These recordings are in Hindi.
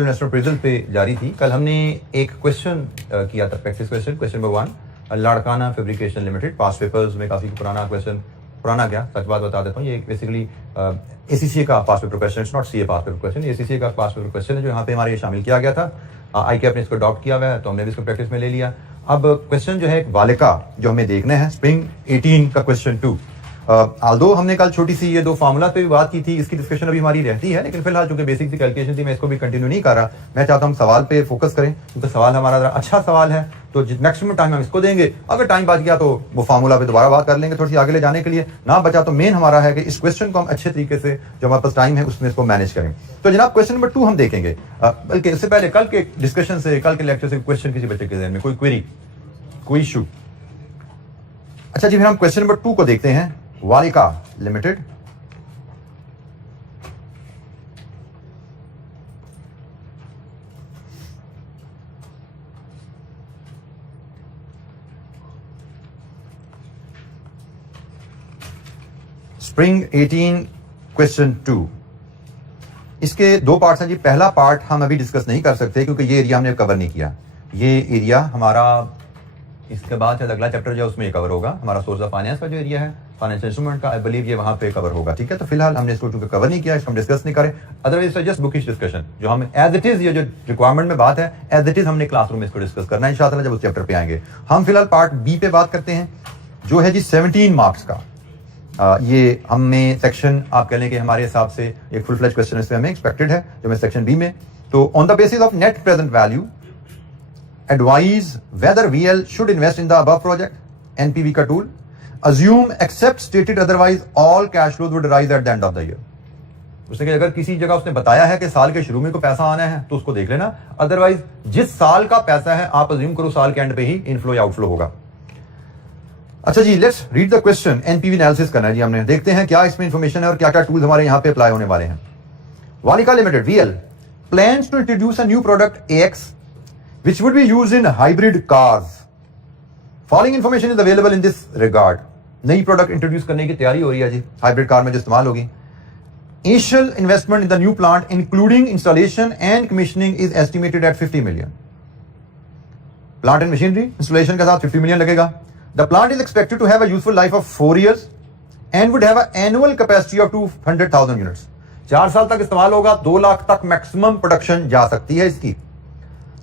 इन्वेस्टमेंट अप्रेजल पे जारी थी। कल हमने एक क्वेश्चन किया था, practice question number 1, Larkana fabrication limited. Past papers में काफ़ी पुराना क्वेश्चन, पुराना क्या, सच बात बता देता हूँ, ये बेसिकली ACCA का past paper question, it's not CA past paper question, ACCA का पास्ट पेपर क्वेश्चन है जो यहाँ पे हमारे शामिल किया गया था। ICAP ने इसको अडॉप्ट किया हुआ है, तो हमने भी इसको प्रैक्टिस में ले लिया। अब क्वेश्चन जो है वालिका जो हमें देखना है, स्प्रिंग 18 का क्वेश्चन 2। आल्दो हमने कल छोटी सी ये 2 फार्मूला पे भी बात की थी, इसकी डिस्कशन अभी हमारी रहती है, लेकिन फिलहाल चूंकि बेसिक सी कैलकुलेशन थी, मैं इसको भी कंटिन्यू नहीं कर रहा। मैं चाहता हूँ फोकस पे फोकस करें, क्योंकि सवाल हमारा अच्छा सवाल है, तो मैक्सिमम टाइम हम इसको देंगे। अगर टाइम बच गया तो वो फार्मूला पे दोबारा बात कर लेंगे थोड़ी सी आगे ले जाने के लिए। ना बचा तो मेन हमारा है कि इस क्वेश्चन को हम अच्छे तरीके से, जो हमारे पास टाइम है उसमें इसको मैनेज करें। तो जनाब क्वेश्चन नंबर 2 हम देखेंगे, बल्कि इससे पहले कल के डिस्कशन से, कल के लेक्चर से क्वेश्चन किसी बच्चे के ज़हन में कोई क्वेरी, कोई इशू? अच्छा जी, फिर हम क्वेश्चन नंबर 2 को देखते हैं। वालिका लिमिटेड, स्प्रिंग 18 क्वेश्चन 2। इसके 2 पार्ट्स हैं जी। पहला पार्ट हम अभी डिस्कस नहीं कर सकते क्योंकि ये एरिया हमने कवर नहीं किया। ये एरिया हमारा इसके बाद शायद अगला चैप्टर जो उसमें कवर होगा, हमारा सोर्स ऑफ फाइनेंस का जो एरिया है, फाइनेंशियल इंस्ट्रूमेंट का, आई बिलीव ये वहां पे कवर होगा। ठीक है, तो फिलहाल हमने इसको चूंकि कवर नहीं किया, इसको हम डिस्कस नहीं करें। अदरवाइज जस्ट बुकिश डिस्कशन, जो हम एज इट इज, ये जो रिक्वायरमेंट में बात है एज इट इज हमने क्लासरूम में इसको डिस्कस करना है इंशाल्लाह जब उस चैप्टर पे आएंगे। हम फिलहाल पार्ट बी पे बात करते हैं, जो है जी 17 मार्क्स का। ये हमें सेक्शन, आप कह लें कि हमारे हिसाब से एक फुल फ्लेज क्वेश्चन इसमें हमें एक्सपेक्टेड है, जो मैं सेक्शन बी में। तो on the basis of net present value advise whether VL should invest in the above project, NPV का tool, assume except stated otherwise all cash flows would arise at the end of the year। उसने अगर किसी जगह उसने बताया है कि साल के शुरू में को पैसा आना है तो उसको देख लेना, अदरवाइज जिस साल का पैसा है आप अज्यूम करो साल के एंड पे ही इनफ्लो या आउटफ्लो होगा। अच्छा जी, let's read the question. NPV analysis करना है जी हमने, देखते हैं क्या इसमें इंफॉर्मेशन है और क्या क्या टूल्स हमारे यहाँ पे अप्लाई होने वाले हैं। वालिका limited VL plans to introduce a new product AX which would be used in hybrid cars. Following information is available in this regard. नई प्रोडक्ट इंट्रोड्यूस करने की तैयारी हो रही है जी, हाइब्रिड कार में जो इस्तेमाल होगी। Initial investment in the new plant including installation and commissioning is estimated at 50 million. Plant and machinery installation के साथ 50 million लगेगा। The plant is expected to have a useful life of 4 years and would have an annual capacity of 200,000 units. 4 साल तक इस्तेमाल होगा, 2 लाख तक मैक्सिमम प्रोडक्शन जा सकती है इसकी।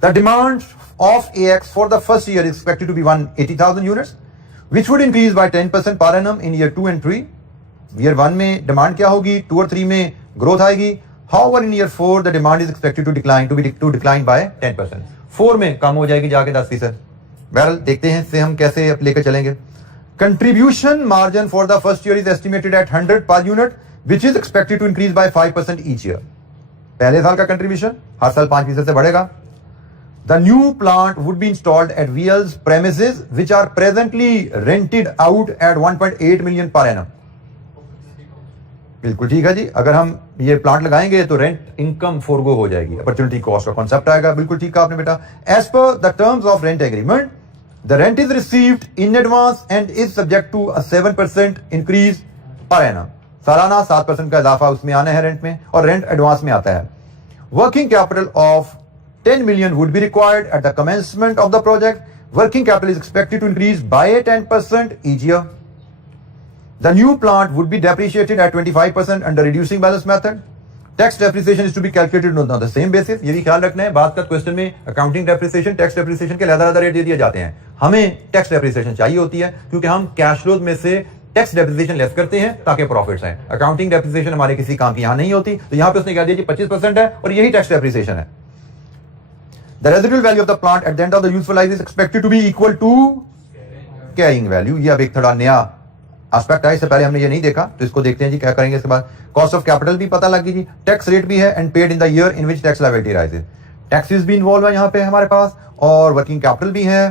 The demand of AX for the first year is expected to be 180,000 units, which would increase by 10% per annum in year 2 and 3. Year 1 में डिमांड क्या होगी, 2 और 3 में ग्रोथ आएगी। However, in year 4 the demand is expected to decline by 10%. 4 में कम हो जाएगी जाके 10%। बहरहाल देखते हैं इससे हम कैसे लेकर चलेंगे। Contribution margin for the first year is estimated at 100 per unit, which is expected to increase by 5% each year. पहले साल का कंट्रीब्यूशन हर साल 5% से बढ़ेगा। The new plant would be installed at VL's premises, which are presently rented out at 1.8 million per annum. बिल्कुल ठीक है जी, अगर हम ये प्लांट लगाएंगे तो रेंट इनकम फोरगो हो जाएगी, अपॉर्चुनिटी कॉस्ट का कॉन्सेप्ट आएगा। बिल्कुल ठीक कहा आपने बेटा। As per the terms of rent agreement, the rent is received in advance and is subject to a 7% increase per annum. सालाना 7% का इजाफा उसमें आना है रेंट में, और रेंट एडवांस में आता है। Working capital of 10 million would be required at the commencement of the project. Working capital is expected to increase by 10% each year. The new plant would be depreciated at 25% under reducing balance method. Tax depreciation is to be calculated on the same basis. ये भी ख्याल रखना है, बात का क्वेश्चन में अकाउंटिंग डेप्रिसिएशन, टैक्स डेप्रिसिएशन के अलग-अलग रेट दे दिए जाते हैं। हमें टैक्स डेप्रिसिएशन चाहिए होती है क्योंकि हम कैश फ्लोज में से टैक्स डेप्रिसिएशन लेस करते हैं ताकि प्रॉफिट्स आए। अकाउंटिंग डेप्रिसिएशन हमारे किसी काम की यहां नहीं होती, तो यहां पे उसने कह दिया जी 25% है और यही टैक्स डेप्रिसिएशन है। The residual value of the plant at the end of the useful life is expected to be equal to carrying value. ये अब एक थोड़ा नया एस्पेक्ट है, इससे पहले हमने ये नहीं देखा, तो इसको देखते हैं जी क्या करेंगे इसके बाद। कॉस्ट ऑफ कैपिटल भी पता लगी जी, टैक्स रेट भी है, and paid in the year in which tax liability rises. Taxes भी इन्वॉल्व है यहाँ पे हमारे पास, और वर्किंग कैपिटल भी है,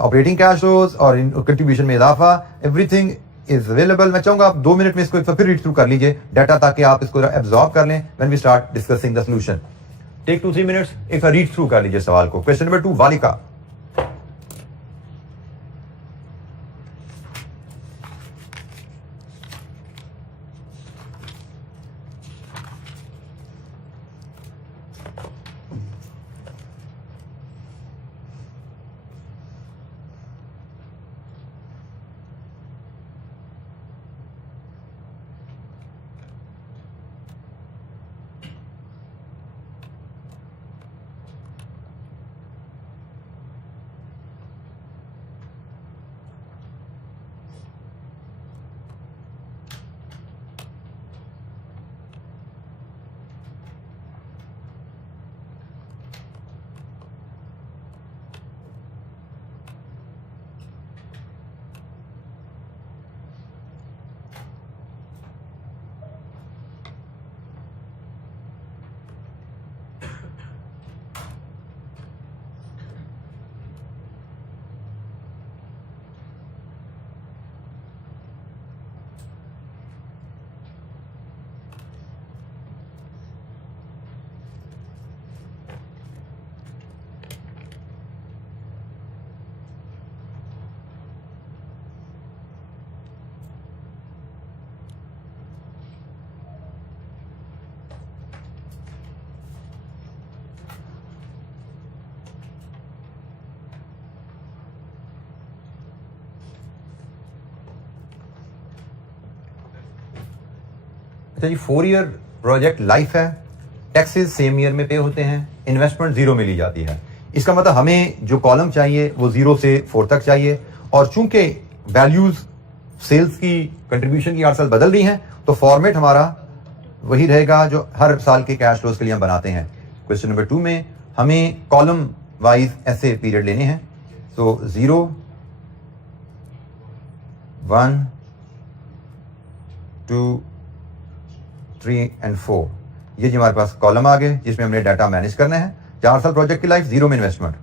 ऑपरेटिंग कैश फ्लोज और कंट्रीब्यूशन में इजाफा, एवरीथिंग इज अवेलेबल। मैं चाहूंगा आप 2 मिनट में इसको एक फिर रीड थ्रू कर लीजिए डाटा, ताकि आप इसको एब्जॉर्ब कर लें when we start discussing the solution. Take 2-3 minutes, एक बार रीड थ्रू कर लीजिए सवाल को। क्वेश्चन नंबर 2, वालिका। अच्छा जी, 4 ईयर प्रोजेक्ट लाइफ है, टैक्सेस सेम ईयर में पे होते हैं, इन्वेस्टमेंट जीरो में ली जाती है। इसका मतलब हमें जो कॉलम चाहिए वो 0 से 4 तक चाहिए, और चूंकि वैल्यूज सेल्स की कंट्रीब्यूशन की हर साल बदल रही हैं, तो फॉर्मेट हमारा वही रहेगा जो हर साल के कैश फ्लोज के लिए हम बनाते हैं। क्वेश्चन नंबर 2 में हमें कॉलम वाइज ऐसे पीरियड लेने हैं। तो 0, 1, 2, 3 एंड 4 ये जी हमारे पास कॉलम आ गए जिसमें हमने डाटा मैनेज करना है। 4 साल प्रोजेक्ट की लाइफ, 0 में इन्वेस्टमेंट।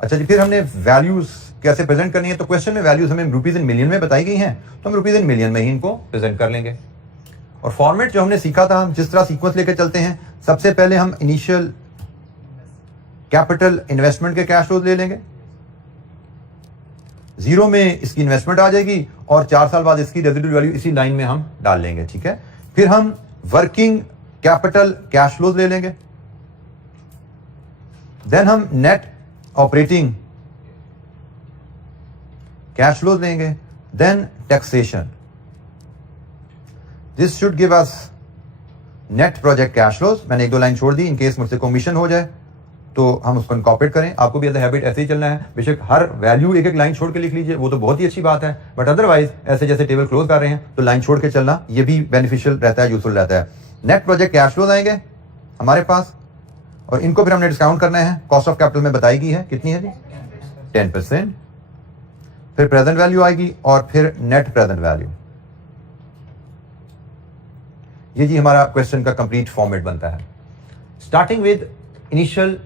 अच्छा जी, फिर हमने वैल्यूज कैसे प्रेजेंट करनी है। तो क्वेश्चन में वैल्यूज हमें रुपीज इन मिलियन में बताई गई हैं, तो हम रुपीज इन मिलियन में ही इनको प्रेजेंट कर लेंगे। और फॉर्मेट जो हमने सीखा था, हम जिस तरह सीक्वेंस लेकर चलते हैं, सबसे पहले हम इनिशियल कैपिटल इन्वेस्टमेंट के कैश फ्लोज ले लेंगे, 0 में इसकी इन्वेस्टमेंट आ जाएगी, और 4 साल बाद इसकी रेजिडुअल वैल्यू इसी लाइन में हम डाल लेंगे। ठीक है, फिर हम वर्किंग कैपिटल कैश फ्लोज ले लेंगे, देन हम नेट ऑपरेटिंग कैश फ्लोज लेंगे, then taxation. This should give us net project cash flows. मैंने 1-2 लाइन छोड़ दी, इन केस मुझसे कमीशन हो जाए तो हम उसको इनकॉर्पोरेट करें। आपको भी एज हैबिट ऐसे ही चलना है, बेशक हर वैल्यू एक लाइन छोड़ के लिख लीजिए, वो तो बहुत ही अच्छी बात है, बट अदरवाइज ऐसे जैसे टेबल क्लोज कर रहे हैं तो लाइन छोड़ के चलना ये भी बेनिफिशियल रहता है, यूजफुल रहता है। नेट प्रोजेक्ट कैश फ्लोज आएंगे हमारे पास, और इनको फिर हमने डिस्काउंट करना है। कॉस्ट ऑफ कैपिटल में बताई गई है, कितनी है जी? 10%। फिर प्रेजेंट वैल्यू आएगी, और फिर नेट प्रेजेंट वैल्यू। ये जी हमारा क्वेश्चन का कंप्लीट फॉर्मेट बनता है। Starting with initial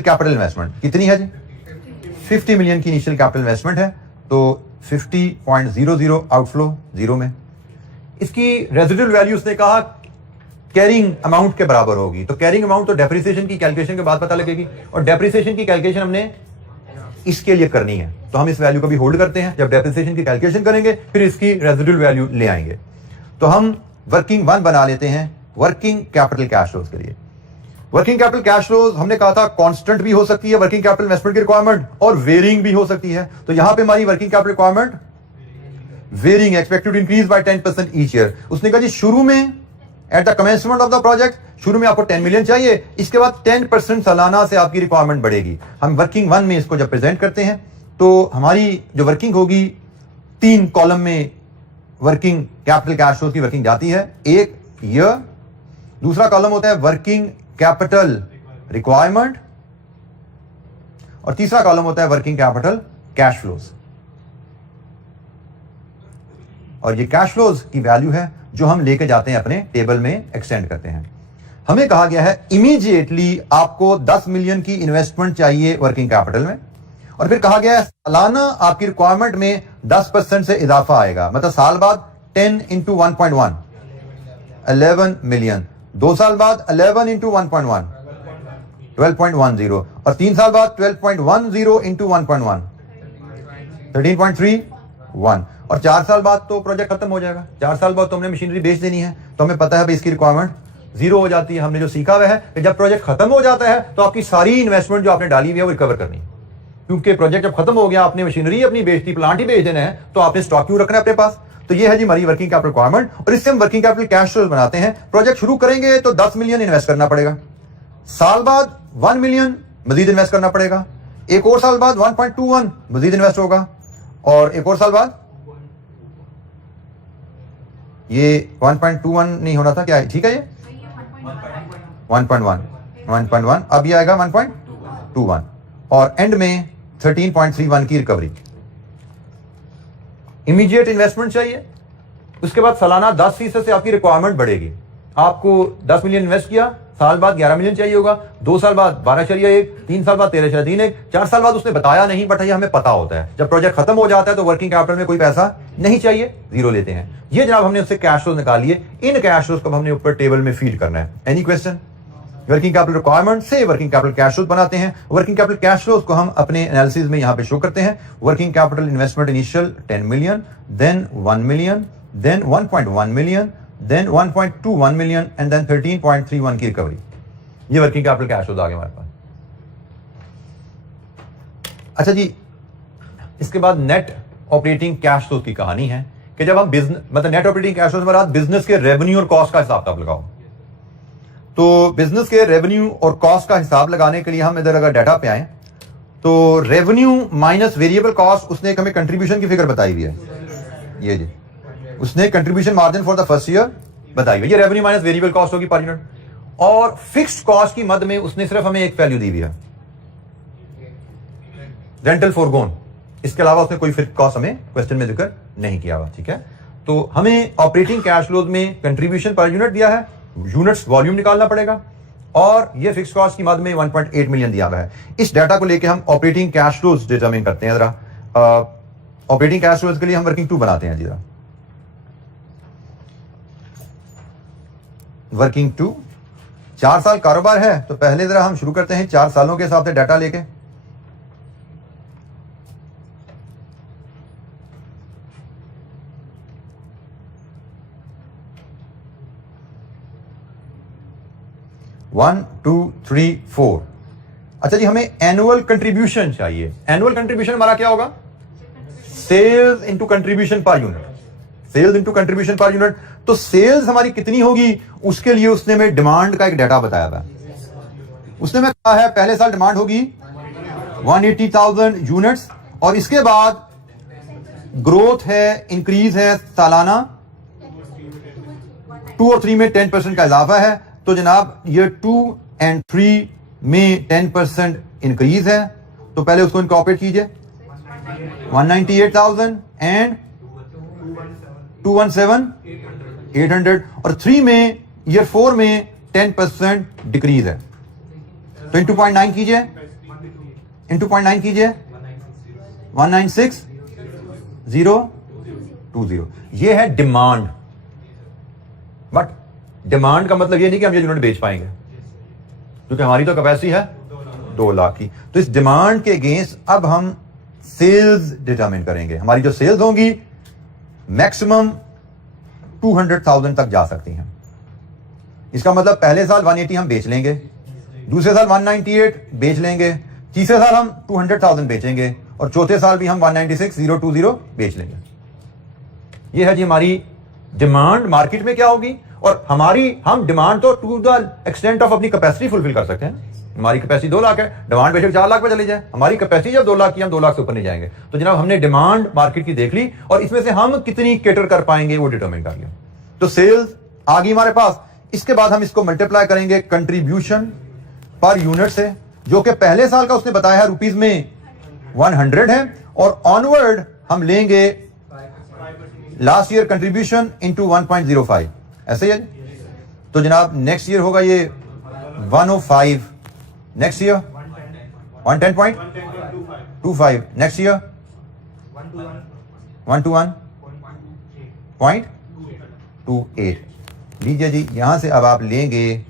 capital investment कितनी है जी? 50 मिलियन की इनिशियल कैपिटल इन्वेस्टमेंट है, तो 50.00 आउटफ्लो 0 में। इसकी रेजिडुअल वैल्यू उसने कहा कैरिंग अमाउंट के बराबर होगी, तो कैरिंग अमाउंट तो डेप्रिसिएशन की कैलकुलेशन के बाद पता लगेगी, और डेप्रिसिएशन की कैलकुलेशन हमने इसके लिए करनी है, तो हम इस वैल्यू को भी होल्ड करते हैं। जब डेप्रिसिएशन की कैलकुलेशन करेंगे फिर इसकी रेजिडुअल वैल्यू ले आएंगे। तो हम वर्किंग 1 बना लेते हैं वर्किंग कैपिटल कैश फ्लोज के लिए। वर्किंग कैपिटल कैश फ्लोज हमने कहा था कांस्टेंट भी हो सकती है वर्किंग कैपिटल इन्वेस्टमेंट की रिक्वायरमेंट, और वेरिंग भी हो सकती है। तो यहां पे हमारी working capital requirement varying, expected to increase by 10% each year. उसने कहा जी शुरू में at the commencement of the project, शुरू में आपको 10 मिलियन चाहिए, इसके बाद 10% सालाना से आपकी रिक्वायरमेंट बढ़ेगी। हम वर्किंग 1 में इसको जब प्रेजेंट करते हैं तो हमारी जो वर्किंग होगी 3 कॉलम में वर्किंग कैपिटल कैश फ्लो की वर्किंग जाती है। एक ईयर, दूसरा कॉलम होता है वर्किंग कैपिटल रिक्वायरमेंट, और तीसरा कॉलम होता है वर्किंग कैपिटल कैश फ्लोज। और ये कैश फ्लोज की वैल्यू है जो हम लेके जाते हैं अपने टेबल में एक्सटेंड करते हैं। हमें कहा गया है इमीडिएटली आपको 10 मिलियन की इन्वेस्टमेंट चाहिए वर्किंग कैपिटल में, और फिर कहा गया है सालाना आपकी रिक्वायरमेंट में 10% से इजाफा आएगा, मतलब साल बाद 10 इंटू 1.1 11 मिलियन, 2 साल बाद 11 इंटू 1.1 12.10, और 3 साल बाद 12.10 इंटू 1.1 13.31, और 4 साल बाद तो प्रोजेक्ट खत्म हो जाएगा। 4 साल बाद तो हमने मशीनरी बेच देनी है, तो हमें पता है इसकी रिक्वायरमेंट 0 हो जाती है। हमने जो सीखा हुआ है कि जब प्रोजेक्ट खत्म हो जाता है तो आपकी सारी इन्वेस्टमेंट जो आपने डाली हुई है वो रिकवर करनी है, क्योंकि प्रोजेक्ट जब खत्म हो गया, आपने मशीनरी अपनी बेच दी, प्लांट ही बेच देना है, तो आपने स्टॉक क्यों रखना है अपने पास। तो ये है जी हमारी वर्किंग कैपिटल रिक्वायरमेंट, और इससे हम वर्किंग कैपिटल कैश फ्लो बनाते हैं। प्रोजेक्ट शुरू करेंगे तो 10 मिलियन इन्वेस्ट करना पड़ेगा, साल बाद 1 मिलियन मजीद इन्वेस्ट करना पड़ेगा, एक और साल बाद 1.21 मजीद इन्वेस्ट होगा, और एक और साल बाद ये 1.21 नहीं होना था क्या? ठीक है, ये 1.1 अब ये आएगा 1.21, और एंड में 13.31 की रिकवरी। इमीडिएट इन्वेस्टमेंट चाहिए, उसके बाद सालाना 10% से आपकी रिक्वायरमेंट बढ़ेगी। आपको 10 मिलियन इन्वेस्ट किया, साल बाद 11 मिलियन चाहिए होगा, 2 साल बाद 12.1, 3 साल बाद 13.31, 4 साल बाद उसने बताया नहीं, बट ये हमें पता होता है जब प्रोजेक्ट खत्म हो जाता है तो वर्किंग कैपिटल में कोई पैसा नहीं चाहिए, 0 लेते हैं। ये जनाब हमने उससे कैश फ्लोज निकालिए, इन कैश फ्लोज को हमने ऊपर टेबल में फीड करना है। Any question? Working capital requirement से वर्किंग कैपिटल कैश फ्लोज बनाते हैं। वर्किंग कैपिटल कैश फ्लोज को हम अपने एनालिसिस में यहां पे शो करते हैं। Working capital investment initial 10 million, then 1 million, then 1.1 million, then 1.21 million, and then 13.31 की रिकवरी। ये वर्किंग कैपिटल कैश फ्लोज आ गए हमारे पास। अच्छा जी, इसके बाद नेट ऑपरेटिंग कैश फ्लो की कहानी है कि जब हम बिजनेस मतलब नेट ऑपरेटिंग कैश फ्लो से मुराद बिजनेस के रेवेन्यू और कॉस्ट का हिसाब किताब लगाओ। तो बिजनेस के रेवेन्यू और कॉस्ट का हिसाब लगाने के लिए हम इधर अगर डाटा पे आए तो रेवेन्यू माइनस वेरिएबल कॉस्ट, उसने एक हमें कंट्रीब्यूशन की फिगर बताई हुई है, ये जी उसने contribution margin for the first year बताई हुई है, ये रेवेन्यू माइनस वेरिएबल कॉस्ट होगी पर यूनिट। और फिक्स्ड कॉस्ट की मद में उसने सिर्फ हमें एक वैल्यू दी हुई है, रेंटल फॉरगोन, इसके अलावा उसने कोई फिक्स्ड कॉस्ट हमें क्वेश्चन में जिक्र नहीं किया हुआ। ठीक है, तो हमें ऑपरेटिंग कैश फ्लोज में कंट्रीब्यूशन पर यूनिट दिया है, यूनिट्स वॉल्यूम निकालना पड़ेगा, और ये फिक्स कॉस्ट की मद में 1.8 मिलियन दिया हुआ है। इस डाटा को लेके हम ऑपरेटिंग कैश फ्लोज डिटरमिन करते हैं। जरा ऑपरेटिंग कैश फ्लोज के लिए हम वर्किंग टू बनाते हैं। जरा वर्किंग टू, 4 साल कारोबार है तो पहले जरा हम शुरू करते हैं 4 सालों के हिसाब से डाटा लेके। One, two, three, 4। अच्छा जी, हमें एनुअल कंट्रीब्यूशन चाहिए। एनुअल कंट्रीब्यूशन हमारा क्या होगा? Sales into contribution per unit, sales into contribution per unit. तो सेल्स हमारी कितनी होगी उसके लिए उसने हमें डिमांड का एक डाटा बताया था। उसने हमें कहा है पहले साल डिमांड होगी 180,000 यूनिट्स, और इसके बाद ग्रोथ है, इंक्रीज है सालाना 2 और 3 में 10% का इजाफा है। तो जनाब ये 2 और 3 में 10% इंक्रीज है, तो पहले उसको इनकॉर्पोरेट कीजिए 198,000 एंड 217,800, और 3 में ईयर 4 में 10% डिक्रीज है। तो इंटू 0.9 कीजिए, इंटू 0.9 कीजिए 196,020। ये है डिमांड। बट डिमांड का मतलब ये नहीं कि हम ये यूनिट बेच पाएंगे, क्योंकि हमारी तो कैपेसिटी है 2 लाख की। तो इस डिमांड के अगेंस्ट अब हम सेल्स डिटरमिन करेंगे। हमारी जो सेल्स होंगी मैक्सिमम 200,000 तक जा सकती हैं। इसका मतलब पहले साल 180 हम बेच लेंगे, दूसरे साल 198 बेच लेंगे, तीसरे साल हम 200,000 बेचेंगे, और चौथे साल भी हम 196,020 बेच लेंगे। ये है जी हमारी डिमांड मार्केट में क्या होगी। और हम डिमांड तो टू द एक्सटेंट ऑफ अपनी कैपेसिटी फुलफिल कर सकते हैं। हमारी कैपेसिटी 2 लाख है, डिमांड बेशक 4 लाख पे चली जाए, हमारी कैपेसिटी जब 2 लाख की, हम 2 लाख से ऊपर नहीं जाएंगे। तो जनाब हमने डिमांड मार्केट की देख ली, और इसमें से हम कितनी कैटर कर पाएंगे वो डिटरमिन कर लिया। तो सेल्स आ गई हमारे पास। इसके बाद हम इसको मल्टीप्लाई करेंगे कंट्रीब्यूशन पर यूनिट से, जो कि पहले साल का उसने बताया है रुपीज में 100 है, और ऑनवर्ड हम लेंगे लास्ट ईयर कंट्रीब्यूशन इंटू 1.05, ऐसे ही है। तो जनाब नेक्स्ट ईयर होगा ये 105, नेक्स्ट ईयर 110.25, नेक्स्ट ईयर 121.28। लीजिए जी, यहां से अब आप लेंगे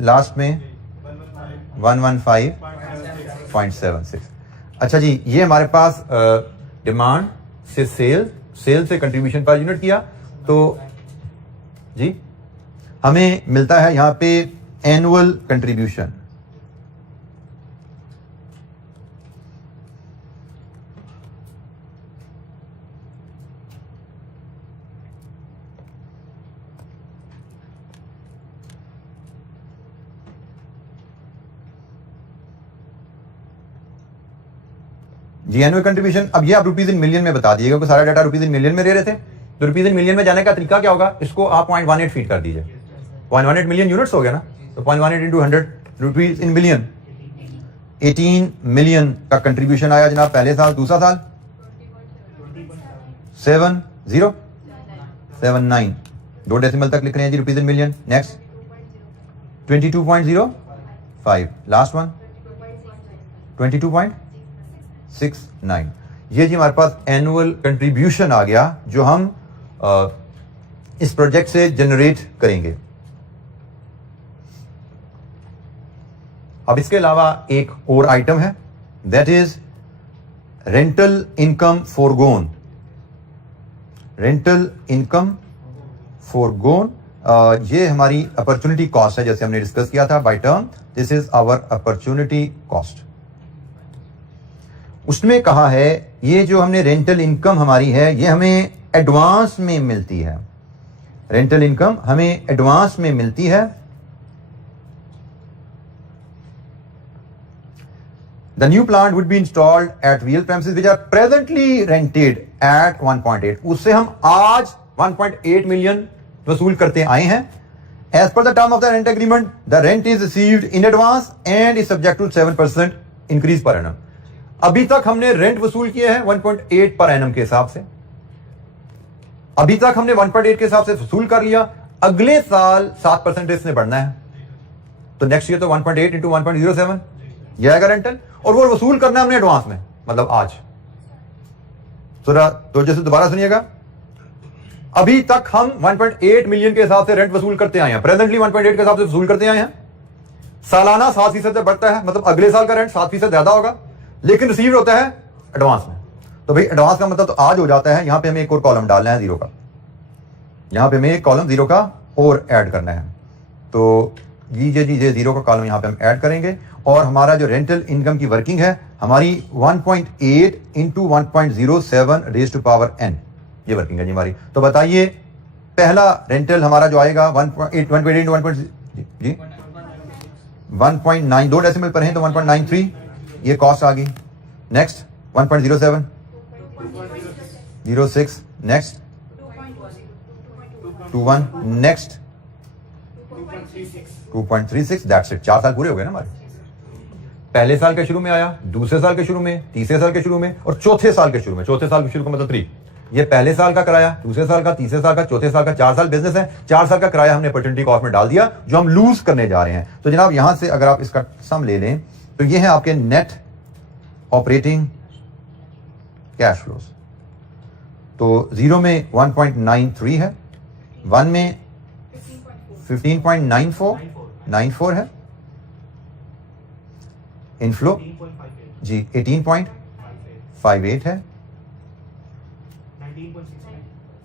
लास्ट में 115.76। अच्छा जी, ये हमारे पास डिमांड से सेल से कंट्रीब्यूशन पर यूनिट किया, तो जी हमें मिलता है यहां पे एनुअल कंट्रीब्यूशन। जी एनुअल कंट्रीब्यूशन, अब ये आप रुपीज इन मिलियन में बता दिएगा, सारा डाटा रुपीज इन मिलियन में दे रहे थे। तो रुपीज इन मिलियन में जाने का तरीका क्या होगा, इसको आप 0.18 फीड कर दीजिए, 0.18 मिलियन यूनिट्स हो गया ना, तो 0.18 into 100 rupees in million, 18 million का कंट्रीब्यूशन आया जनाब पहले साल। दूसरा साल 7079, 2 डेसिमल तक लिख रहे हैं जी rupees in million. Next 22.05, last one 22.69। ये जी हमारे पास एनुअल कंट्रीब्यूशन आ गया जो हम इस प्रोजेक्ट से जनरेट करेंगे। अब इसके अलावा एक और आइटम है, that is rental income forgone. Rental income forgone ये हमारी अपॉर्चुनिटी कॉस्ट है, जैसे हमने डिस्कस किया था by term, this is our opportunity cost. उसमें कहा है ये जो हमने रेंटल इनकम हमारी है ये हमें एडवांस में मिलती है, रेंटल इनकम हमें एडवांस में मिलती है। The new plant would be installed at real premises which are presently rented at 1.8, उससे हम आज 1.8 मिलियन वसूल करते आए हैं। As per the term of the rent agreement, the rent is received in advance and is subject to 7% increase per annum। अभी तक हमने रेंट वसूल किए हैं 1.8 पर एनम के हिसाब से, अभी तक हमने 1.8 के हिसाब से वसूल कर लिया, अगले साल 7% इसने बढ़ना है, तो नेक्स्ट ईयर तो 1.8 इंटू 1.07 ये आएगा रेंटल, और वो वसूल करना हमने एडवांस में, मतलब आज। तो जैसे दोबारा सुनिएगा, अभी तक हम 1.8 मिलियन के हिसाब से रेंट वसूल करते आए हैं, प्रेजेंटली 1.8 के हिसाब से वसूल करते आए हैं, सालाना 7% से बढ़ता है, मतलब अगले साल का रेंट 7% ज्यादा होगा, लेकिन रिसीव होता है एडवांस में। तो भाई एडवांस का मतलब तो आज हो जाता है, यहां पे हमें एक और कॉलम डालना है जीरो का, यहां पे हमें एक कॉलम जीरो का और ऐड करना है, तो ये जीरो का कॉलम यहां पे हम ऐड करेंगे, और हमारा जो रेंटल इनकम की वर्किंग है हमारी 1.8 into 1.07 raise to power n, ये वर्किंग है जी हमारी। तो बताइए पहला रेंटल हमारा जो आएगा 1.8 इंटू 1.9, 2 डेसिमल पर हैं तो 1.93 ये कॉस्ट आ गई। Next 1.07, 06, next 21, next 2.36, that's it. 4 साल पूरे हो गए ना हमारे, पहले साल के शुरू में आया, दूसरे साल के शुरू में, तीसरे साल के शुरू में, और चौथे साल के शुरू में। चौथे साल के शुरू का मतलब 3, ये पहले साल का किराया, दूसरे साल का, तीसरे साल का, चौथे साल का, 4 साल बिजनेस है, 4 साल का किराया हमने अपॉर्चुनिटी कॉस्ट में डाल दिया जो हम लूज करने जा रहे हैं। तो जनाब यहां से अगर आप इसका सम ले लें तो ये है आपके नेट ऑपरेटिंग कैश फ्लोस। तो 0 में 1.93 है, 1 में 15.94 है, इनफ्लो जी 18.58 है,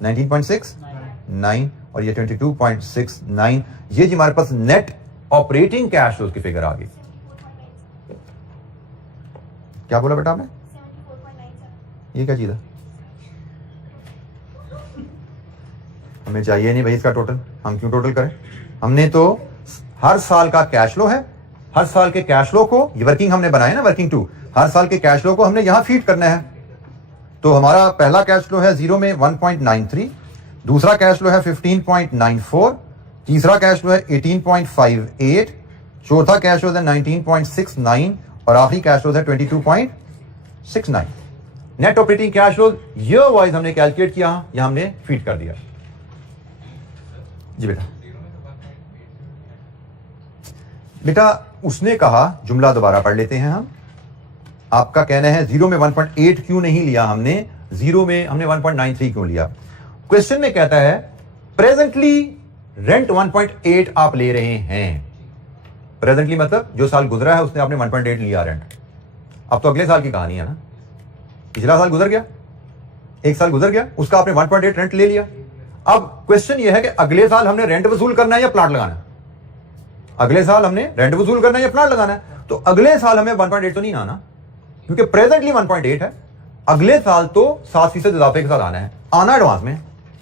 19.69 और ये 22.69, ये जी हमारे पास नेट ऑपरेटिंग कैश फ्लोस की फिगर आ गई। क्या बोला बेटा आपने? ये क्या चीज है? हमें चाहिए नहीं भाई इसका टोटल, हम क्यों टोटल करें? हमने तो हर साल का कैश फ्लो है, हर साल के कैश फ्लो को, ये वर्किंग हमने बनाया ना, वर्किंग 2, हर साल के कैश फ्लो को हमने यहां फीड करना है। तो हमारा पहला कैश फ्लो है 0 में 1.93, दूसरा कैश फ्लो है 15.94, तीसरा कैश फ्लो है 18.58, चौथा कैश फ्लो है 19.69 और आखिरी कैश फ्लो है 22.69। Net operating cash flow year wise हमने कैलकुलेट किया, यहां हमने फीड कर दिया। जी बेटा उसने कहा, जुमला दोबारा पढ़ लेते हैं हम। आपका कहना है 0 में 1.8 क्यों नहीं लिया हमने, 0 में हमने 1.93 क्यों लिया? क्वेश्चन में कहता है प्रेजेंटली रेंट 1.8 आप ले रहे हैं, प्रेजेंटली मतलब जो साल गुजरा है उसने आपने 1.8 लिया रेंट। अब तो अगले साल की कहानी है ना, पिछला साल गुजर गया, एक साल गुजर गया, उसका आपने 1.8 रेंट ले लिया। अब क्वेश्चन यह है कि अगले साल हमने रेंट वसूल करना है या प्लाट लगाना है? अगले साल हमने रेंट वसूल करना है या प्लाट लगाना है? तो अगले साल हमें 1.8 तो नहीं आना, क्योंकि प्रेजेंटली 1.8 है, अगले साल तो 7% इजाफे के साथ आना है, आना एडवांस में।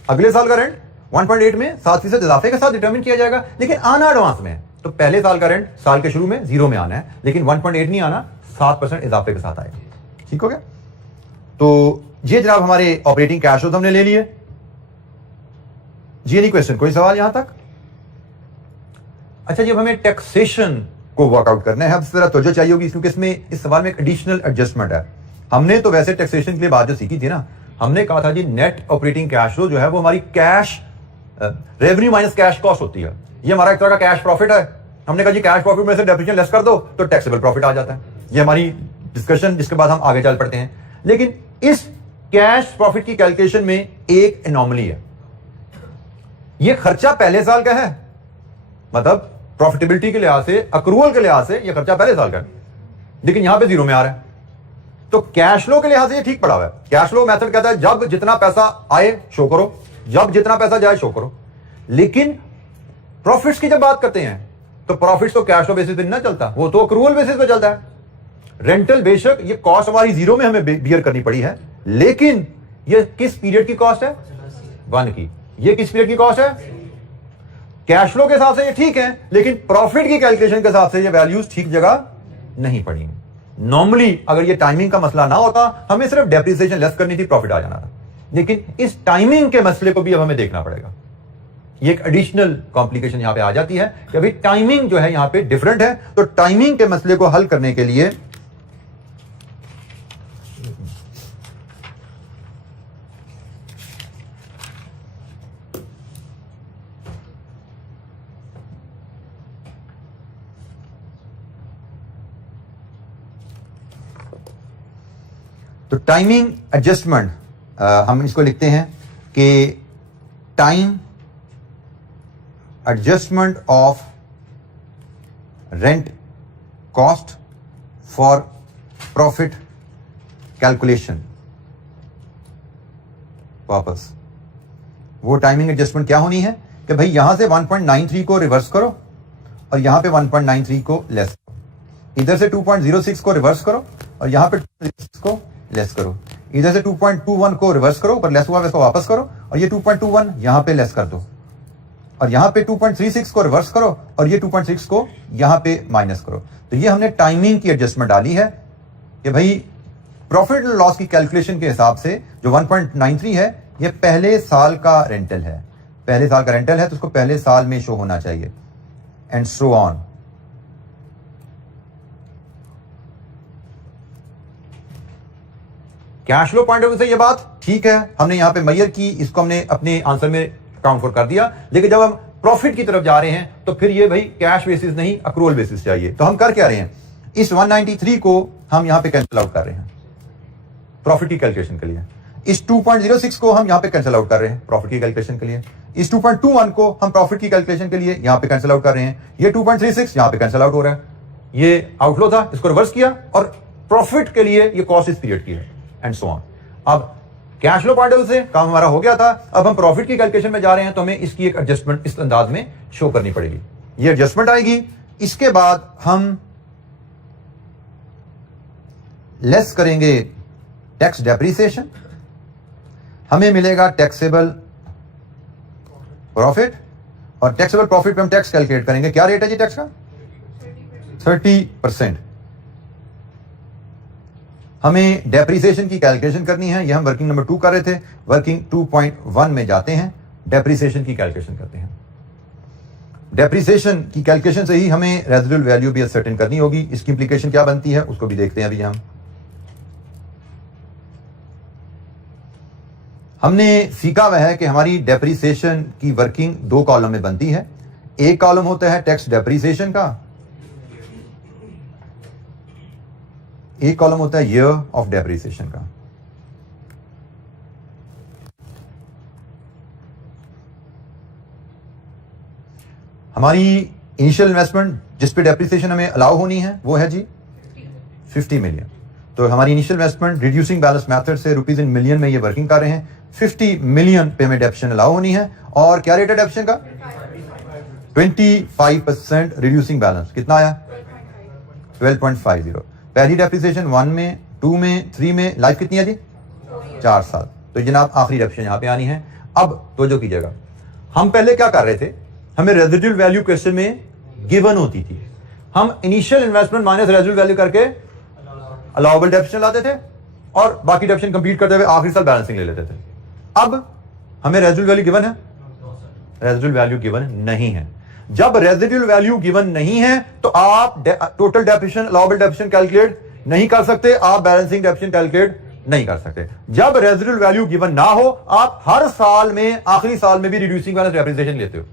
अगले साल का रेंट 1.8 में 7% इजाफे के साथ डिटरमिन किया जाएगा, लेकिन आना एडवांस में। तो पहले साल का रेंट साल के शुरू में 0 में आना है, लेकिन 1.8 नहीं आना, 7% इजाफे के साथ आएगा। ठीक हो गया? तो ये जनाब हमारे ऑपरेटिंग कैश फ्लो हमने ले लिए। जी नहीं क्वेश्चन, कोई सवाल यहां तक? अच्छा, जब हमें टैक्सेशन को वर्कआउट करना है, अब इस तरह तवज्जो चाहिए होगी क्योंकि इसमें इस सवाल में एक एडिशनल एडजस्टमेंट है। हमने तो वैसे टैक्सेशन के लिए बात जो सीखी थी ना, हमने कहा था जी नेट ऑपरेटिंग कैश फ्लो जो है वो हमारी cash revenue minus cash cost होती है। ये हमारा एक तरह का कैश प्रॉफिट है। हमने कहा जी कैश प्रॉफिट में से डेप्रिसिएशन लेस कर दो तो टैक्सेबल प्रॉफिट आ जाता है। ये हमारी डिस्कशन, जिसके बाद हम आगे चल पड़ते हैं। लेकिन इस कैश प्रॉफिट की कैलकुलेशन में एक एनोमली है। ये खर्चा पहले साल का है, मतलब प्रॉफिटेबिलिटी के लिहाज से, अक्रूवल के लिहाज से ये खर्चा पहले साल का है, लेकिन यहां पे 0 में आ रहा है। तो कैश फ्लो के लिहाज से ये ठीक पड़ा हुआ है। कैश फ्लो मेथड कहता है जब जितना पैसा आए शो करो, जब जितना पैसा जाए शो करो। लेकिन प्रॉफिट्स की जब बात करते हैं तो प्रॉफिट्स तो कैश फ्लो बेसिस पे ना चलता, वो तो अक्रूवल बेसिस पे चलता है। रेंटल बेशक ये कॉस्ट हमारी जीरो में हमें बियर करनी पड़ी है, लेकिन ये किस पीरियड की कॉस्ट है? 1 की। ये किस पीरियड की कॉस्ट है? कैश फ्लो के हिसाब से ये ठीक है, लेकिन प्रॉफिट की कैलकुलेशन के हिसाब से ये वैल्यूज ठीक जगह नहीं पड़ी। नॉर्मली अगर ये टाइमिंग का मसला ना होता, हमें सिर्फ डेप्रिसिएशन लेस करनी थी, प्रॉफिट आ जाना था। लेकिन इस टाइमिंग के मसले को भी अब हमें देखना पड़ेगा। ये एक एडिशनल कॉम्प्लिकेशन यहां पे आ जाती है कि अभी टाइमिंग जो है यहां पे डिफरेंट है। तो टाइमिंग के मसले को हल करने के लिए तो टाइमिंग एडजस्टमेंट हम इसको लिखते हैं कि time adjustment of rent cost for profit calculation वापस। वो टाइमिंग एडजस्टमेंट क्या होनी है कि भाई यहां से 1.93 को रिवर्स करो और यहां पे 1.93 को लेस करो, इधर से 2.06 को रिवर्स करो और यहां पे 2.06 को लेस करो, इधर से 2.21 को रिवर्स करो, ऊपर लेस हुआ है इसको वापस करो और ये 2.21 यहां पे लेस कर दो और यहां पे 2.36 को रिवर्स करो और ये 2.6 को यहां पे माइनस करो। तो ये हमने टाइमिंग की एडजस्टमेंट डाली है कि भाई प्रॉफिट एंड लॉस की कैलकुलेशन के हिसाब से जो 1.93 है ये पहले साल का रेंटल है, पहले साल का रेंटल है तो उसको पहले साल में शो होना चाहिए and so on. Cash flow point of view से ये बात ठीक है, हमने यहां पे मेजर की, इसको हमने अपने आंसर में काउंट फॉर कर दिया। लेकिन जब हम प्रॉफिट की तरफ जा रहे हैं तो फिर ये भाई कैश बेसिस नहीं अक्रूवल बेसिस चाहिए। तो हम कर क्या रहे हैं, इस 193 को हम यहां पे कैंसिल आउट कर रहे हैं प्रॉफिट की कैलकुलेशन के लिए, इस 2.06 को हम यहां पे कैंसिल आउट कर रहे हैं प्रॉफिट की कैलकुलेशन के लिए, इस 2.21 को हम प्रॉफिट की कैलकुलेशन के लिए यहां पे कैंसिल आउट कर रहे हैं, ये 2.36 यहां पे कैंसिल आउट हो रहा है, ये आउटफ्लो था इसको रिवर्स किया और प्रॉफिट के लिए ये कॉस्ट इस पीरियड की है एंड सो ऑन। अब cash flow point of view से काम हमारा हो गया था, अब हम प्रॉफिट की कैलकुलेशन में जा रहे हैं तो हमें इसकी एक एडजस्टमेंट इस अंदाज में शो करनी पड़ेगी। ये एडजस्टमेंट आएगी, इसके बाद हम लेस करेंगे टैक्स डेप्रिसिएशन, हमें मिलेगा टैक्सेबल प्रॉफिट और टैक्सेबल प्रॉफिट पे हम टैक्स कैलकुलेट करेंगे। क्या रेट है जी टैक्स का? 30%। हमें डेप्रिसिएशन की कैलकुलेशन करनी है, ये हम वर्किंग नंबर 2 कर रहे थे, वर्किंग 2.1 में जाते हैं, डेप्रिसिएशन की कैलकुलेशन करते हैं। डेप्रिसिएशन की कैलकुलेशन से ही हमें रेजिडुअल वैल्यू भी असर्टेन करनी होगी, इसकी इंप्लीकेशन क्या बनती है उसको भी देखते हैं अभी हम। हमने सीखा वह है कि हमारी डेप्रिसिएशन की वर्किंग 2 कॉलम में बनती है। एक कॉलम होता है टैक्स डेप्रिसिएशन का, एक कॉलम होता है ईयर ऑफ डेप्रिसिएशन का। हमारी इनिशियल इन्वेस्टमेंट जिस पे डेप्रिसिएशन हमें अलाउ होनी है वो है जी 50 मिलियन। तो हमारी initial investment reducing balance method से रुपीज इन मिलियन में ये वर्किंग कर रहे हैं। 50 मिलियन पे हमें डेप्रिसिएशन अलाउ होनी है और क्या रेट है डेप्रिसिएशन का? 25% रिड्यूसिंग बैलेंस। कितना आया? 12.50। पहली डेप्रिसिएशन 1 में, 2 में, 3 में, लाइफ कितनी है जी? 4 साल। तो जनाब आखिरी डेप्रिसिएशन यहां पे आनी है। अब तो जो कीजिएगा, हम पहले क्या कर रहे थे, हमें रेजिडुअल वैल्यू क्वेश्चन में गिवन होती थी, हम initial investment minus residual value करके अलाउबल डेप्रिसिएशन लाते थे और बाकी डेप्रिसिएशन कंप्लीट करते हुए आखिरी साल बैलेंसिंग ले लेते थे। अब हमें रेजिडुअल वैल्यू गिवन है? रेजिडुअल वैल्यू गिवन नहीं है। जब रेजिडुअल वैल्यू गिवन नहीं है तो आप total depreciation, allowable depreciation calculate नहीं कर सकते, आप बैलेंसिंग डेप्रिसिएशन कैलकुलेट नहीं कर सकते। जब रेजिडुअल वैल्यू गिवन ना हो, आप हर साल में आखिरी साल में भी रिड्यूसिंग बैलेंस डेप्रिसिएशन लेते हो।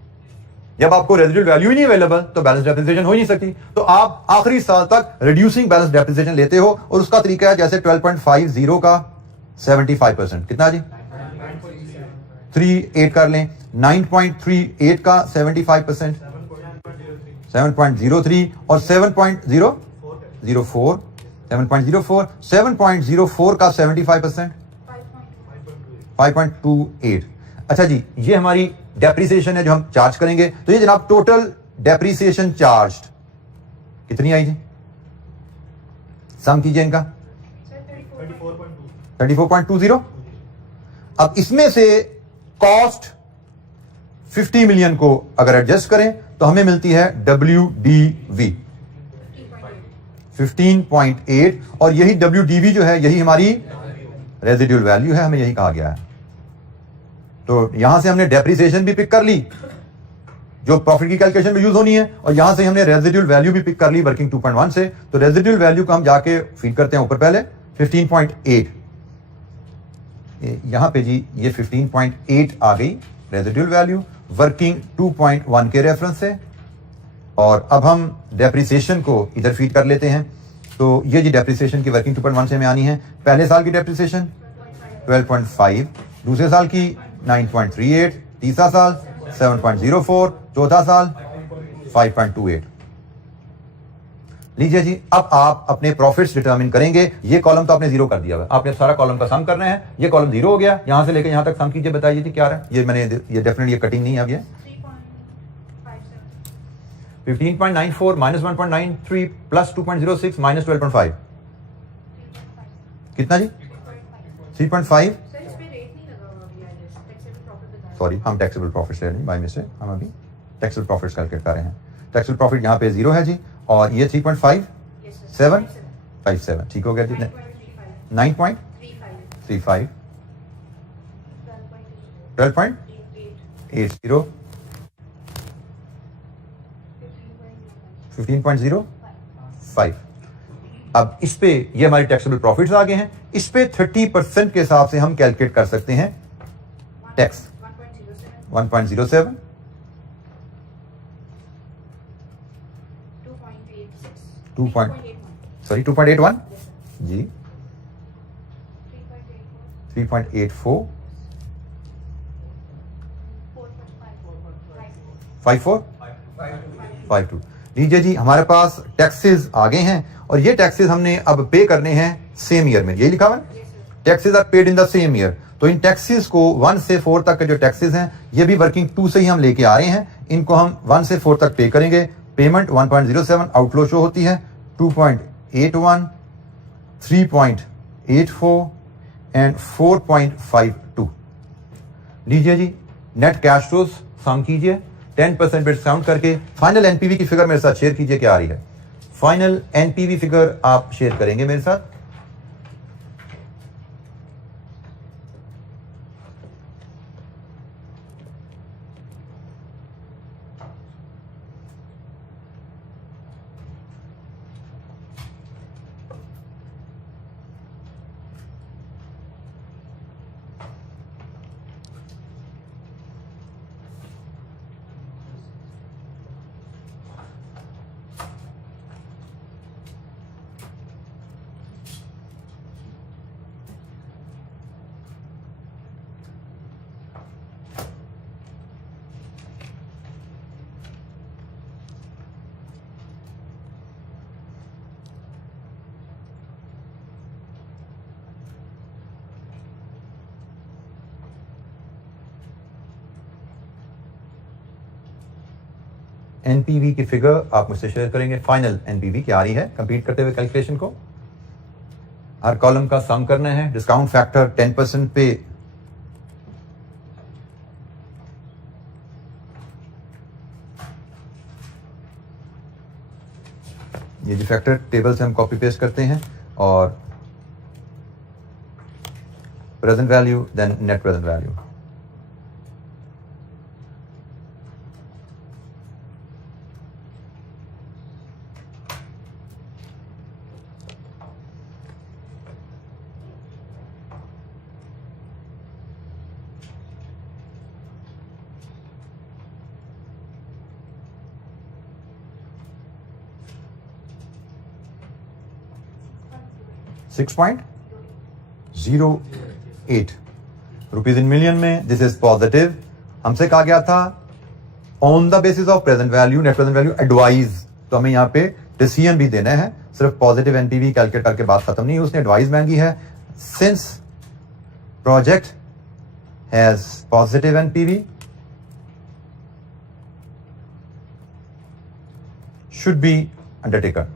जब आपको रेजिडुअल वैल्यू ही नहीं अवेलेबल तो बैलेंस डेप्रिसिएशन हो ही नहीं सकती, तो आप आखिरी साल तक रिड्यूसिंग बैलेंस डेप्रिसिएशन लेते हो और उसका तरीका है जैसे 12.50 का 75%। कितना जी? 38 कर लें, 9.38 का 75%, 7.03 और 7.04, 7.04 का 75%, 5.28। अच्छा जी, ये हमारी डेप्रिसिएशन है जो हम चार्ज करेंगे। तो ये जनाब टोटल डेप्रिसिएशन चार्ज कितनी आई जी, सम कीजिए इनका 34.20। अब इसमें से कॉस्ट 50 मिलियन को अगर एडजस्ट करें तो हमें मिलती है WDV 15.8, और यही WDV जो है यही हमारी रेजिडुअल वैल्यू है, हमें यही कहा गया है। तो यहां से हमने डेप्रिसिएशन भी पिक कर ली जो प्रॉफिट की कैलकुलेशन में यूज होनी है, और यहां से हमने रेजिडुअल वैल्यू भी पिक कर ली वर्किंग 2.1 से। तो रेजिडुअल वैल्यू को हम जाके फीड करते हैं ऊपर, पहले 15.8, यहां पे जी ये 15.8 आ गई रेजिडुअल वैल्यू वर्किंग 2.1 के रेफरेंस से। और अब हम डेप्रिसिएशन को इधर फीड कर लेते हैं। तो ये जी डेप्रिसिएशन की वर्किंग 2.1 से हमें आनी है। पहले साल की डेप्रिसिएशन 12.5, दूसरे साल की 9.38, तीसरा साल 7.04, चौथा साल 5.28। लीजिए जी, अब आप अपने प्रॉफिट्स डिटरमिन करेंगे। ये कॉलम तो आपने जीरो कर दिया हुआ, आपने सारा कॉलम का सम करना है। ये कॉलम जीरो हो गया, यहां से लेकर यहां तक सम कीजिए, बताइए जी क्या रहा है। ये मैंने ये डेफिनेटली ये कटिंग नहीं है। अब ये 15.94 माइनस 1.93 प्लस 2.06 माइनस 12.5 कितना जी 3.5। सॉरी, हम टैक्सेबल प्रॉफिट्स ले रहे हैं बाय मिस्टेक, हम अभी टैक्सेबल प्रॉफिट्स कैलकुलेट कर रहे हैं। टैक्सेबल प्रॉफिट यहाँ पे जीरो है जी, और ये 3.57 ठीक हो गया जी। 9.35 12.80 15.05। अब इस पे ये हमारी टैक्सेबल प्रॉफिट्स आ गए हैं। इस पे 30% के हिसाब से हम कैलकुलेट कर सकते हैं टैक्स 1.07, 2.81 जी, 3.84, 5452। लीजिए जी, हमारे पास टैक्सेस आ गए हैं, और ये टैक्सेस हमने अब पे करने हैं सेम ईयर में। यही लिखा हुआ है, taxes are paid in the same year. तो इन टैक्सेस को 1 से 4 तक के जो टैक्सेस हैं ये भी वर्किंग 2 से ही हम लेके आ रहे हैं। इनको हम 1 से 4 तक पे करेंगे। पेमेंट 1.07, आउटफ्लो शो होती है 2.81, 3.84 एंड 4.52। लीजिए जी, नेट कैश फ्लोज सम कीजिए 10% डिस्काउंट करके। फाइनल एनपीवी की फिगर मेरे साथ शेयर कीजिए, क्या आ रही है फाइनल एनपीवी फिगर आप शेयर करेंगे मेरे साथ। एनपीवी की फिगर आप मुझसे शेयर करेंगे। फाइनल एनपीवी क्या आ रही है कंप्लीट करते हुए कैलकुलेशन को। हर कॉलम का सम करना है। डिस्काउंट फैक्टर 10% पे ये जो फैक्टर टेबल से हम कॉपी पेस्ट करते हैं, और present value then net present value. $6.08 rupees in million में। This is positive. हमसे कहा गया था on the basis of present value, net present value, advise. तो हमें यहाँ पे डिसीजन भी देना है, सिर्फ पॉजिटिव एनपीवी कैलकुलेट करके बात खत्म नहीं। उसने एडवाइस मांगी है। Since project has positive NPV should be undertaken.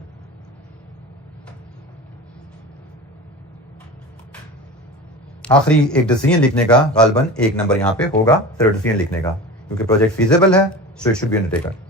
आखिरी एक डिसीजन लिखने का गालबन एक नंबर यहां पे होगा थर्ड डिसीजन लिखने का, क्योंकि प्रोजेक्ट फीजिबल है, so it should be undertaken.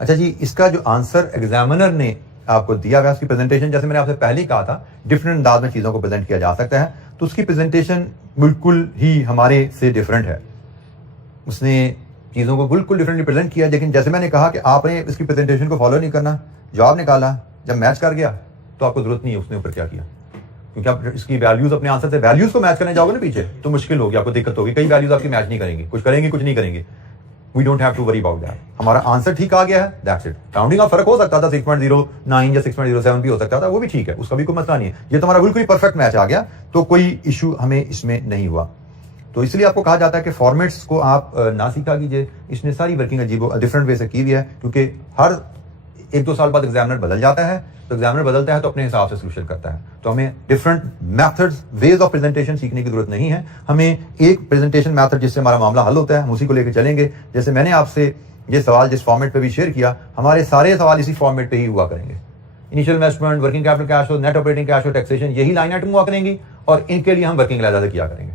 अच्छा जी, इसका जो आंसर एग्जामिनर ने आपको दिया हुआ, उसकी प्रेजेंटेशन जैसे मैंने आपसे पहले ही कहा था, डिफरेंट अंदाज में चीज़ों को प्रेजेंट किया जा सकता है, तो उसकी प्रेजेंटेशन बिल्कुल ही हमारे से डिफरेंट है. उसने चीज़ों को बिल्कुल डिफरेंटली प्रेजेंट किया, लेकिन जैसे मैंने कहा कि आपने इसकी प्रेजेंटेशन को फॉलो नहीं करना, जवाब निकाला, जब मैच कर गया तो आपको जरूरत नहीं है उसने ऊपर क्या किया, क्योंकि आप इसकी वैल्यूज अपने आंसर से वैल्यूज को मैच करने जाओगे ना पीछे तो मुश्किल होगी, आपको दिक्कत होगी, कई वैल्यूज आपकी मैच नहीं करेंगी, कुछ करेंगी कुछ नहीं करेंगे. We don't have to worry about that. हमारा आंसर ठीक आ गया है, that's it. काउंटिंग का फर्क हो सकता था, 6.09 या 6.07 भी हो सकता था, वो भी ठीक है, उसका भी कोई मसला नहीं है. ये तुम्हारा बिल्कुल परफेक्ट मैच आ गया, तो कोई इशू हमें इसमें नहीं हुआ. तो इसलिए आपको कहा जाता है कि फॉर्मेट्स को आप ना सीखा कीजिए. इसने सारी वर्किंग अजीब डिफरेंट वे से की हुई है, क्योंकि हर 1-2 साल बाद एग्जामिनर बदल जाता है, तो एग्जामिनर बदलता है तो अपने हिसाब से सोल्यूशन करता है. तो हमें different methods, ways of presentation सीखने की जरूरत नहीं है. हमें एक प्रेजेंटेशन मेथड जिससे हमारा मामला हल होता है, हम उसी को लेकर चलेंगे. जैसे मैंने आपसे ये सवाल जिस फॉर्मेट पे भी शेयर किया, हमारे सारे सवाल इसी फॉर्मेट पे ही हुआ करेंगे. Initial investment, working capital cash flow, net operating cash flow, taxation, यही लाइन आइटम हुआ करेंगी, और इनके लिए हम वर्किंग अलग किया करेंगे.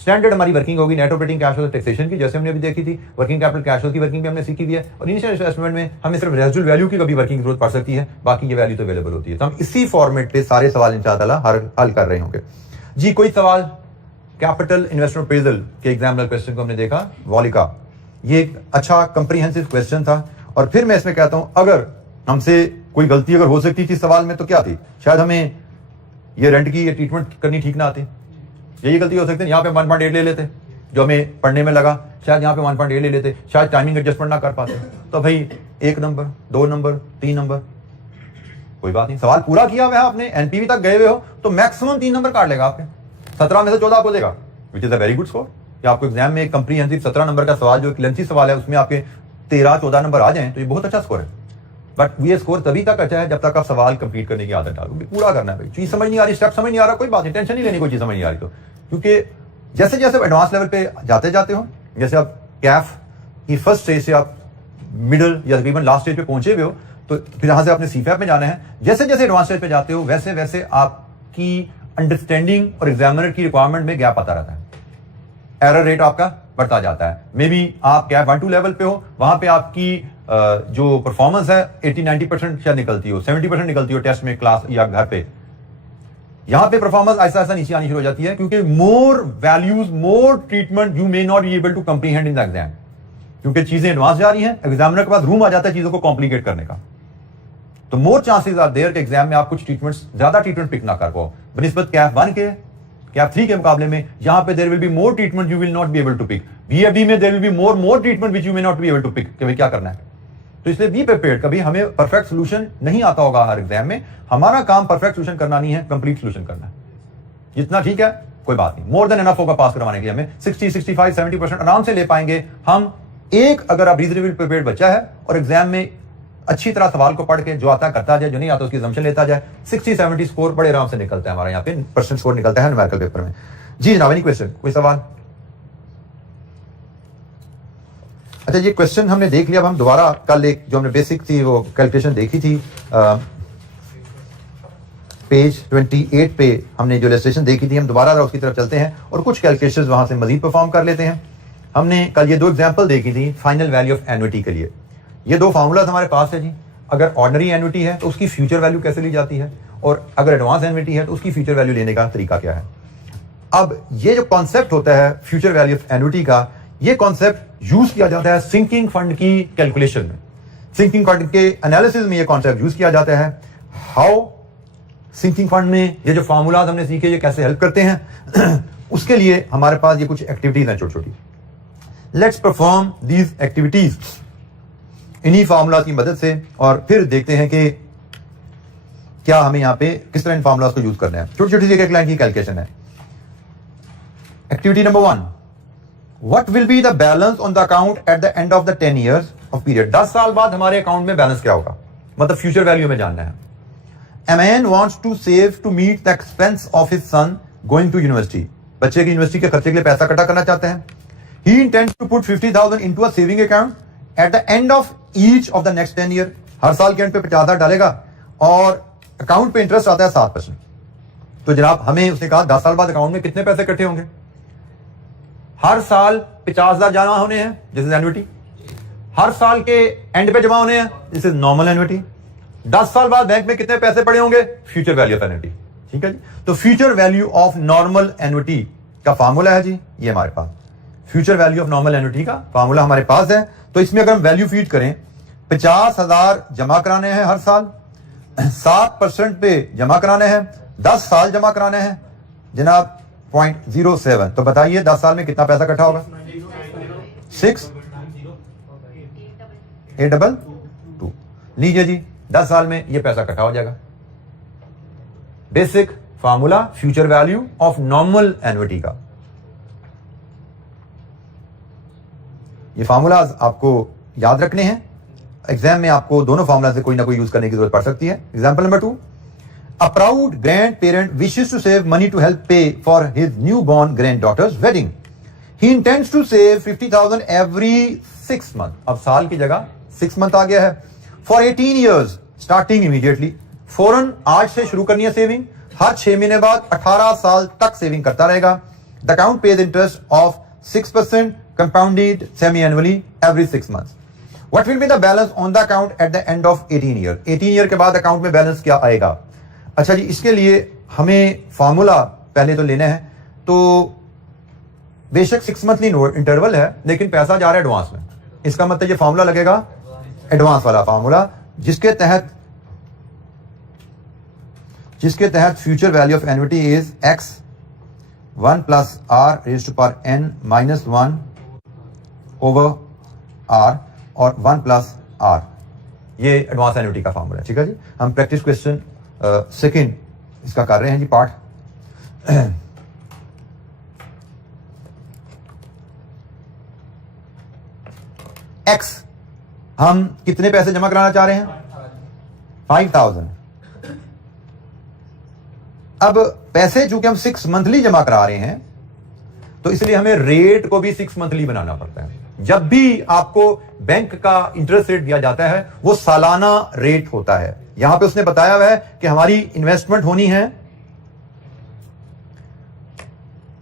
स्टैंडर्ड हमारी वर्किंग होगी net operating cash flow, taxation की, जैसे हमने अभी देखी थी. वर्किंग कैपिटल कैश फ्लो की वर्किंग भी हमने सीखी हुई है, और इनिशियल इन्वेस्टमेंट में हमें सिर्फ रेजिडुअल वैल्यू की कभी वर्किंग जरूरत पड़ सकती है, बाकी ये वैल्यू तो अवेलेबल होती है. तो हम इसी फॉर्मेट पे सारे सवाल इंशाअल्लाह हल कर रहे होंगे. जी, कोई सवाल? कैपिटल इन्वेस्टमेंट अप्रेजल के एग्जामिनर क्वेश्चन को हमने देखा, वॉलिका, ये एक अच्छा कंप्रीहेंसिव क्वेश्चन था. और फिर मैं इसमें कहता हूं, अगर हमसे कोई गलती अगर हो सकती थी सवाल में तो क्या थी? शायद हमें ये रेंट की ये ट्रीटमेंट करनी ठीक ना आती, यही गलती हो सकती है. यहाँ पे 1.8 ले लेते जो हमें पढ़ने में लगा, शायद यहाँ पे 1.8 ले लेते, शायद टाइमिंग एडजस्टमेंट ना कर पाते. तो भाई 1 नंबर, 2 नंबर, 3 नंबर, कोई बात नहीं. सवाल पूरा किया हुआ है आपने, एनपीवी तक गए हुए हो, तो मैक्सिमम 3 नंबर काट लेगा आपके. 17 में से 14 आपको देगा, which is a very good score. कि आपको एग्जाम में एक कंप्रीहेंसिव 17 नंबर का सवाल, जो एक लेंथी सवाल है, उसमें आपके 13-14 नंबर आ जाए तो ये बहुत अच्छा स्कोर है. बट ये स्कोर तभी तक अच्छा है जब तक आप सवाल कंप्लीट करने की आदत डालोगे. पूरा करना है भाई. चीज समझ नहीं आ रही, स्टेप समझ नहीं आ रहा, कोई बात नहीं, टेंशन नहीं लेनी कोई चीज समझ नहीं आ रही तो. क्योंकि जैसे जैसे एडवांस लेवल पे जाते हो, जैसे आप कैफ की फर्स्ट स्टेज से आप मिडिल या तकरीबन लास्ट स्टेज पे पहुंचे हुए हो, तो फिर यहां से आपने सीफैप में जाना है. जैसे जैसे एडवांस स्टेज पे जाते हो, वैसे वैसे आपकी अंडरस्टैंडिंग और एग्जामिनर की रिक्वायरमेंट में गैप आता रहता है, एरर रेट आपका बढ़ता जाता है. मे बी आप कैफ 1-2 लेवल पे हो, वहां पे आपकी जो परफॉर्मेंस है 80-90% शायद निकलती हो, 70% निकलती हो टेस्ट में, क्लास या घर पे. यहां पे परफॉर्मेंस ऐसा ऐसा नीचे आनी शुरू हो जाती है, क्योंकि more values, more treatment you may not be able to comprehend in the exam, क्योंकि चीजें एडवांस जा रही हैं. एग्जामिनर के पास रूम आ जाता है चीजों को कॉम्प्लिकेट करने का. तो मोर चांसेस आर देयर कि एग्जाम में आप कुछ ट्रीटमेंट्स, ज्यादा ट्रीटमेंट पिक ना कर पाओ बनिस्बत कैफ 1 के, कैफ 3 के मुकाबले में. यहां पे there will be more treatment you will not be able to pick. BFD में there will be more treatment which you may not be able to pick, कि भाई क्या करना है. तो इसलिए बी प्रिपेयर्ड. कभी हमें परफेक्ट सोल्यूशन नहीं आता होगा हर एग्जाम में. हमारा काम परफेक्ट सोल्यूशन करना नहीं है, कंप्लीट सोल्यूशन करना है. जितना ठीक है कोई बात नहीं, मोर देन एनफ होगा पास करवाने के लिए. हमें 60-65-70% आराम से ले पाएंगे हम. एक अगर आप रीजनेबल प्रिपेयर्ड बच्चा है और एग्जाम में अच्छी तरह सवाल को पढ़ के जो आता करता जाए, जो नहीं आता उसकी असम्पशन लेता जाए, 60-70 स्कोर बड़े आराम से निकलता है हमारा यहाँ पे परसेंट स्कोर निकलता है न्यूमेरिकल पेपर में. जी जनाब, एनी क्वेश्चन, कोई सवाल? अच्छा, ये क्वेश्चन हमने देख लिया. अब हम दोबारा कल एक जो हमने बेसिक थी वो कैलकुलेशन देखी थी, पेज 28 पे हमने जो इलस्ट्रेशन देखी थी, हम दोबारा उसकी तरफ चलते हैं और कुछ कैलकुलेशंस वहां से मजीद परफॉर्म कर लेते हैं. हमने कल ये 2 एग्जांपल देखी थी फाइनल वैल्यू ऑफ एन्युटी के लिए. ये 2 फार्मूलाज हमारे पास है जी. अगर ऑर्डिनरी एन्युटी है तो उसकी फ्यूचर वैल्यू कैसे ली जाती है, और अगर एडवांस एन्युटी है तो उसकी फ्यूचर वैल्यू लेने का तरीका क्या है। अब ये जो कॉन्सेप्ट होता है फ्यूचर वैल्यू ऑफ एन्युटी का, ये कॉन्सेप्ट यूज किया जाता है सिंकिंग फंड की कैलकुलेशन में। सिंकिंग फंड के एनालिसिस में ये कॉन्सेप्ट यूज किया जाता है। हाउ सिंकिंग फंड में ये जो फार्मूलाज हमने सीखे ये कैसे हेल्प करते हैं उसके लिए हमारे पास ये कुछ एक्टिविटीज हैं छोटी छोटी। लेट्स परफॉर्म दीज एक्टिविटीज इन्हीं फार्मूला की मदद से और फिर देखते हैं कि क्या हमें यहां पे किस तरह इन फार्मूलाज को यूज करना है। छोटी छोटी एक लाइन की कैलकुलेशन है। Activity number 1, what will be the balance on the account at the end of the 10 years of period. 10 साल बाद हमारे अकाउंट में बैलेंस क्या होगा, मतलब फ्यूचर वैल्यू में जानना है। A man wants to save to meet the expense of his son going to university. बच्चे की यूनिवर्सिटी के खर्चे के लिए पैसा इकट्ठा करना चाहते हैं। He intends to put 50,000 into a saving account at the end of each of the next 10 year. हर साल के एंड पे 50,000 डालेगा और अकाउंट पे इंटरेस्ट आता है 7%। तो जनाब हमें उसने कहा 10 साल बाद अकाउंट में कितने पैसे इकट्ठे होंगे। हर साल 50,000 जमा होने हैं, दिस इज एन्युटी। हर साल के एंड पे जमा होने हैं, दिस इज नॉर्मल एन्युटी। 10 साल बाद बैंक में कितने पैसे पड़े होंगे, फ्यूचर वैल्यू ऑफ एन्युटी। ठीक है जी। तो future value of normal annuity का फार्मूला है जी ये हमारे पास। Future value of normal annuity का फार्मूला हमारे पास है। तो इसमें अगर हम वैल्यू फीड करें, 50,000 जमा कराने हैं हर साल, 7% पे जमा कराने हैं, 10 साल जमा कराने हैं जनाब 0.07। तो बताइए 10 साल में कितना पैसा इकट्ठा होगा, 6,822। लीजिए जी 10 साल में ये पैसा इकट्ठा हो जाएगा। Basic formula future value of normal annuity का। ये फार्मूलाज आपको याद रखने हैं। एग्जाम में आपको दोनों फार्मूला से कोई ना कोई यूज करने की जरूरत पड़ सकती है। Example number 2, a proud grandparent wishes to save money to help pay for his newborn granddaughter's wedding. He intends to save 50,000 every 6 months. अब साल की जगह 6 मंथ आ गया है। For 18 years starting immediately. फौरन आज से शुरू करनी है सेविंग। हर 6 महीने बाद 18 साल तक सेविंग करता रहेगा। The account pays interest of 6% compounded semi-annually every 6 months. What will be the balance on the account at the end of 18 years? 18 year के बाद अकाउंट में बैलेंस क्या आएगा। अच्छा जी, इसके लिए हमें फार्मूला पहले तो लेना है। तो बेशक 6 मंथली इंटरवल है लेकिन पैसा जा रहा है एडवांस में। इसका मतलब ये फार्मूला लगेगा एडवांस वाला फार्मूला, जिसके तहत future value of annuity is x 1 plus r raised to power n minus 1 over r और 1 प्लस r। ये एडवांस एन्युटी का फार्मूला है। ठीक है जी। हम प्रैक्टिस क्वेश्चन सेकंड इसका कर रहे हैं जी पार्ट। x हम कितने पैसे जमा कराना चाह रहे हैं, 5,000। अब पैसे चूंकि हम 6 मंथली जमा करा रहे हैं तो इसलिए हमें रेट को भी 6 मंथली बनाना पड़ता है। जब भी आपको बैंक का इंटरेस्ट रेट दिया जाता है वो सालाना रेट होता है। यहां पे उसने बताया हुआ है कि हमारी इन्वेस्टमेंट होनी है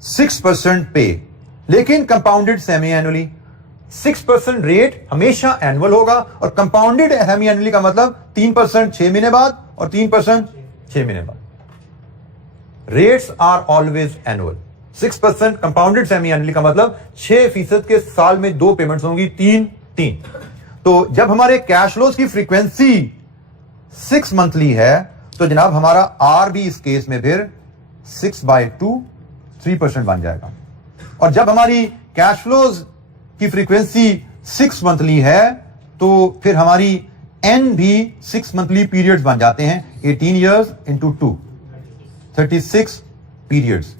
6% पे, लेकिन कंपाउंडेड सेमी एनुअली। 6% रेट हमेशा एनुअल होगा और कंपाउंडेड सेमी एनुअली का मतलब 3% 6 महीने बाद और 3% 6 महीने बाद। Rates are always annual. 6% compounded semi annually का मतलब 6% के साल में 2 पेमेंट्स होंगी, 3। तो जब हमारे कैश फ्लोज की फ्रीक्वेंसी 6 मंथली है तो जनाब हमारा आर भी इस केस में फिर 6/2 3% बन जाएगा। और जब हमारी कैश फ्लोज की फ्रीक्वेंसी 6 मंथली है तो फिर हमारी एन भी 6 मंथली पीरियड्स बन जाते हैं। 18 ईयर्स इंटू 2 36 पीरियड्स।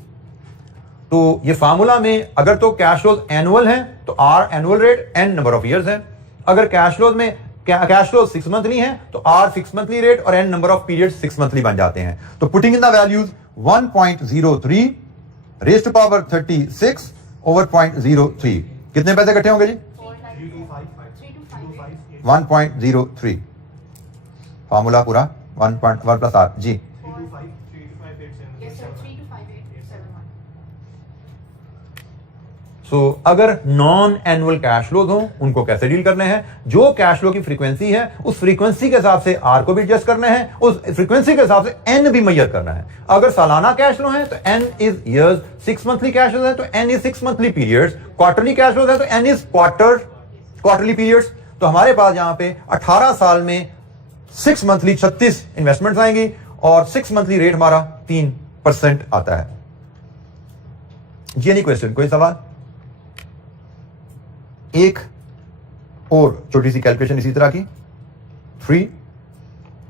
तो ये फार्मूला में अगर तो कैश फ्लोज एनुअल है तो r annual rate, n number of years है। अगर कैश फ्लोज में कैश फ्लोज 6 मंथली है तो आर 6 मंथली रेट और n number of period 6 monthly बन जाते हैं। तो putting in the values 1.03 raised to power 36 over 0.03 कितने पैसे इकट्ठे होंगे जी, 1.03। फार्मूला पूरा 1 प्लस आर जी। अगर नॉन एनुअल कैश फ्लोज हो उनको कैसे डील करने हैं, जो कैश फ्लो की फ्रीक्वेंसी है उस फ्रीक्वेंसी के हिसाब से आर को भी एडजस्ट करना है, उस फ्रीक्वेंसी के हिसाब से एन भी मेजर करना है। अगर सालाना कैश फ्लो है तो n is years, 6 monthly cash flow है तो n is 6 monthly periods, quarterly cash flow है तो एन इज क्वार्टरली पीरियड्स। तो हमारे पास यहां पे 18 साल में 6 मंथली 36 इन्वेस्टमेंट्स आएंगी और 6 मंथली रेट हमारा 3% आता है। जी एनी क्वेश्चन, कोई सवाल? एक और छोटी सी कैलकुलेशन इसी तरह की 3।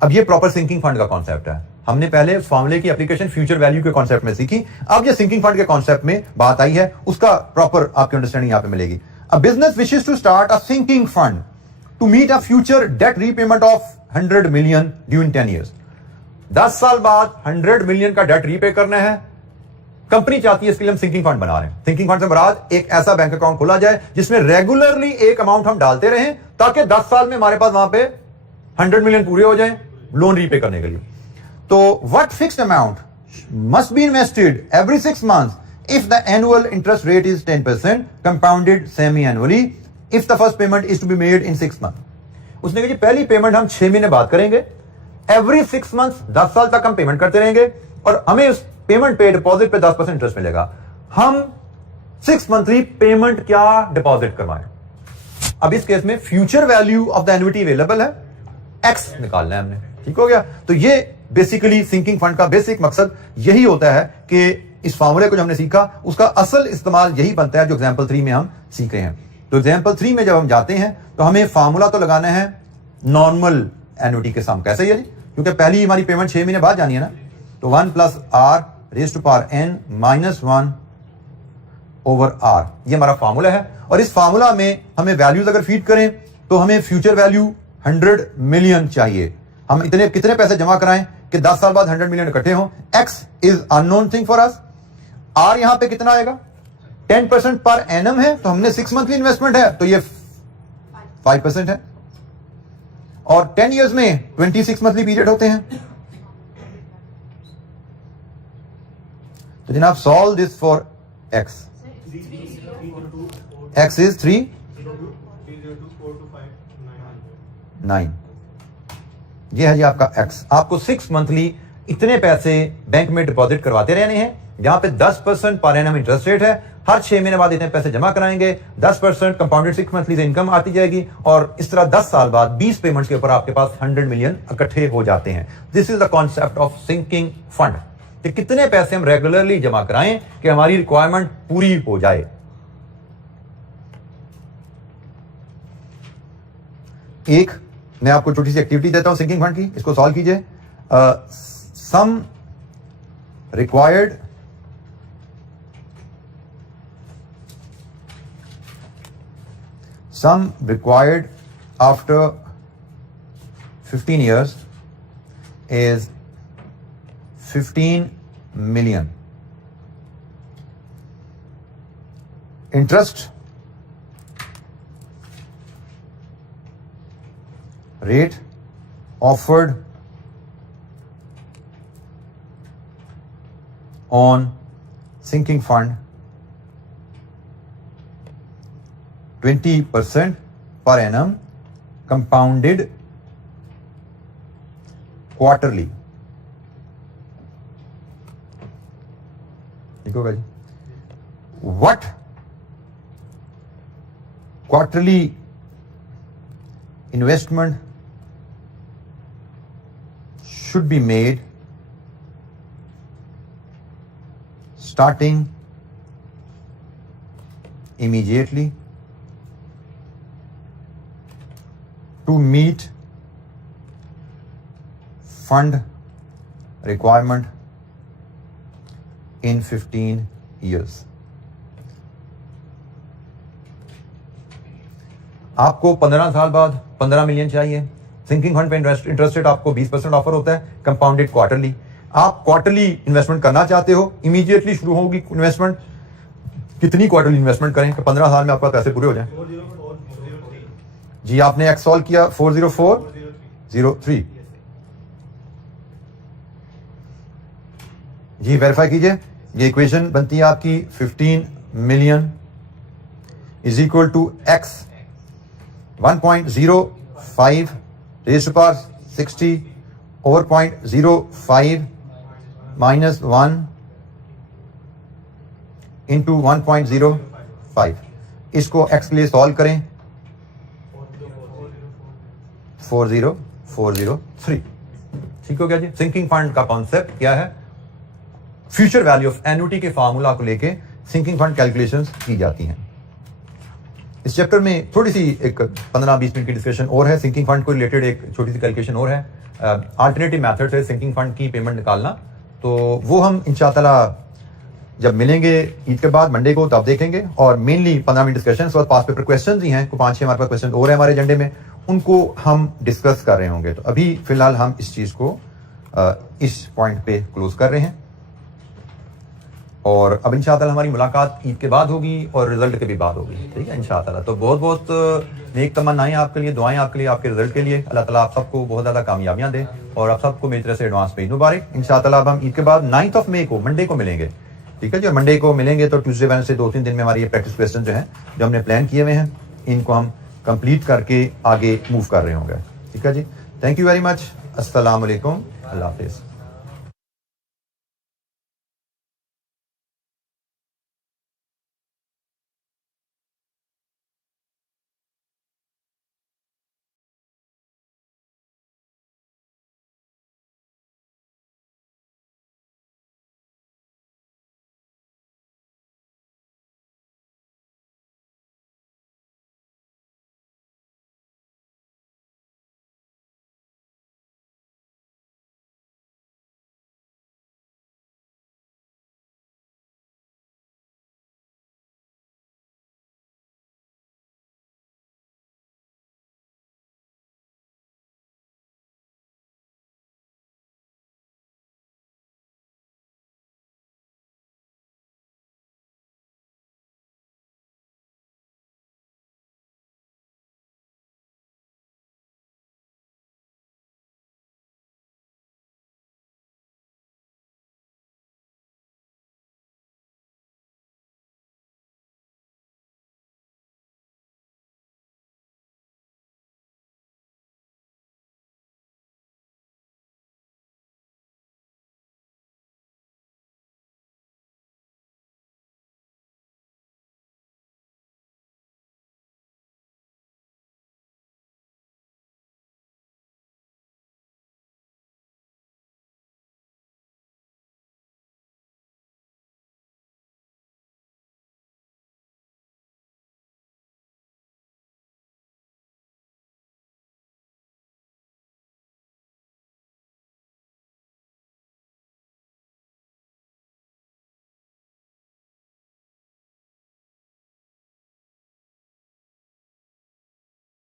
अब ये प्रॉपर सिंकिंग फंड का कॉन्सेप्ट है। हमने पहले फॉर्मूले की एप्लीकेशन फ्यूचर वैल्यू के कॉन्सेप्ट में सीखी, अब ये सिंकिंग फंड के कॉन्सेप्ट में बात आई है, उसका प्रॉपर आपकी अंडरस्टैंडिंग यहां पे मिलेगी। A business wishes to start a sinking fund to meet a future date repayment of 100 million due in 10 years. 10 साल बाद 100 मिलियन का डेट रीपे करना है, कंपनी चाहती है, इसके लिए हम सिंकिंग फंड बना रहे हैं। सिंकिंग फंड से मुराद एक ऐसा बैंक अकाउंट खोला जाए जिसमें रेगुलरली एक अमाउंट हम डालते रहें ताकि 10 साल में हमारे पास वहां पे 100 मिलियन पूरे हो जाएं लोन रीपे करने के लिए। तो what fixed amount must be invested every 6 months if the annual interest rate is 10% compounded semi annually if the first payment is to be made in 6 month. उसने कहा जी पहली पेमेंट हम 6 महीने बाद करेंगे, एवरी 6 मंथ्स 10 साल तक हम पेमेंट करते रहेंगे और हमें उस पेमेंट पे डिपॉजिट पे 10% इंटरेस्ट मिलेगा। हम 6 मंथली पेमेंट क्या डिपॉजिट करवाएं। अब इस केस में future value of the annuity available है, एक्स निकालना है हमने, ठीक हो गया। तो ये बेसिकली सिंकिंग फंड का बेसिक मकसद यही होता है कि इस फॉर्मूले को जो हमने सीखा उसका असल इस्तेमाल यही बनता है जो एग्जाम्पल 3 में हम सीख रहे हैं। तो एग्जाम्पल 3 में जब हम जाते हैं तो हमें फॉर्मूला तो लगाना है नॉर्मल एन्युटी के सम। कैसे है जी? क्योंकि पहली हमारी पेमेंट 6 महीने बाद जानी है ना, तो 1 + r raise to power n - 1 over r, ये हमारा फार्मूला है। और इस फार्मूला में हमें वैल्यूज अगर फीड करें तो हमें फ्यूचर वैल्यू 100 मिलियन चाहिए। हम इतने कितने पैसे जमा कराएं कि 10 साल बाद 100 मिलियन इकट्ठे हों। x is unknown thing for us. r यहां पे कितना आएगा? 10% पर एनम है, तो हमने 6 मंथली इन्वेस्टमेंट है तो ये 5% है और 10 ईयर्स में 26 मंथली पीरियड होते हैं। तो जनाब solve this for x। x is 3 9। ये है जी आपका x। आपको 6 मंथली इतने पैसे बैंक में डिपॉजिट करवाते रहने हैं, जहां पे 10% पर एनम इंटरेस्ट रेट है। हर 6 महीने बाद इतने पैसे जमा कराएंगे, 10% कंपाउंडेड 6 मंथली से इनकम आती जाएगी और इस तरह 10 साल बाद 20 पेमेंट्स के ऊपर आपके पास 100 मिलियन इकट्ठे हो जाते हैं। This is the concept of sinking fund कि कितने पैसे हम रेगुलरली जमा कराएं कि हमारी रिक्वायरमेंट पूरी हो जाए। एक मैं आपको छोटी सी एक्टिविटी देता हूं सिंकिंग फंड की, इसको सॉल्व कीजिए। सम required after 15 years is 15 million. Interest rate offered on sinking fund 20% per annum compounded quarterly। ठीक होगा जी। What quarterly investment should be made starting immediately to meet fund requirement in 15 years। आपको 15 साल बाद 15 मिलियन चाहिए। सिंकिंग फंड पे इंटरेस्ट रेट आपको 20% ऑफर होता है, कंपाउंडेड क्वार्टरली। आप क्वार्टरली इन्वेस्टमेंट करना चाहते हो, इमीडिएटली शुरू होगी इन्वेस्टमेंट। कितनी क्वार्टरली इन्वेस्टमेंट करें कि 15 साल में आपका पैसे पूरे हो जाएं? जी आपने एक्स सॉल्व किया 40403। जी वेरीफाई कीजिए। ये इक्वेशन बनती है आपकी 15 million is equal to x 1.05 raised to power 60 over 0.05 minus 1 into 1.05. इसको x के लिए सॉल्व करें 40403. ठीक हो गया जी. सिंकिंग फंड का कॉन्सेप्ट क्या है? फ्यूचर वैल्यू ऑफ एन्युटी के फार्मूला को लेके सिंकिंग फंड कैलकुलेशंस की जाती हैं. इस चैप्टर में थोड़ी सी एक 15-20 मिनट की डिस्कशन और है. सिंकिंग फंड को रिलेटेड एक छोटी सी कैलकुलेशन और है. अल्टरनेटिव मेथड से सिंकिंग फंड की पेमेंट निकालना, तो वो हम इंशाअल्लाह जब मिलेंगे ईद के बाद मंडे को तब देखेंगे. और मेनली 15 मिनट डिस्कशन, उसके बाद पास पेपर क्वेश्चन ही हैं, 5-6 हमारे पास क्वेश्चन और है हमारे एजेंडे में, उनको हम डिस्कस कर रहे होंगे. तो अभी फिलहाल हम इस चीज को इस पॉइंट पे क्लोज कर रहे हैं. और अब इंशाअल्लाह हमारी मुलाकात ईद के बाद होगी और रिजल्ट के भी बाद होगी. ठीक है इंशाअल्लाह. तो बहुत बहुत नेक तमन्नाएं आपके लिए, दुआएं आपके लिए, आपके रिजल्ट के लिए. अल्लाह ताला आप सबको बहुत ज़्यादा कामयाबियां दे और आप सबको मेरी तरफ से एडवांस में ईद मुबारक. इंशाअल्लाह अब हम ईद के बाद 9 मई को मंडे को मिलेंगे. ठीक है जी. और मंडे को मिलेंगे तो ट्यूसडे वेडनेसडे 2-3 दिन में हमारी ये प्रैक्टिस क्वेश्चन जो हैं, जो हमने प्लान किए हुए हैं, इनको हम कंप्लीट करके आगे मूव कर रहे होंगे. ठीक है जी. Thank you very much. अस्सलाम वालेकुम. अल्लाह हाफिज़.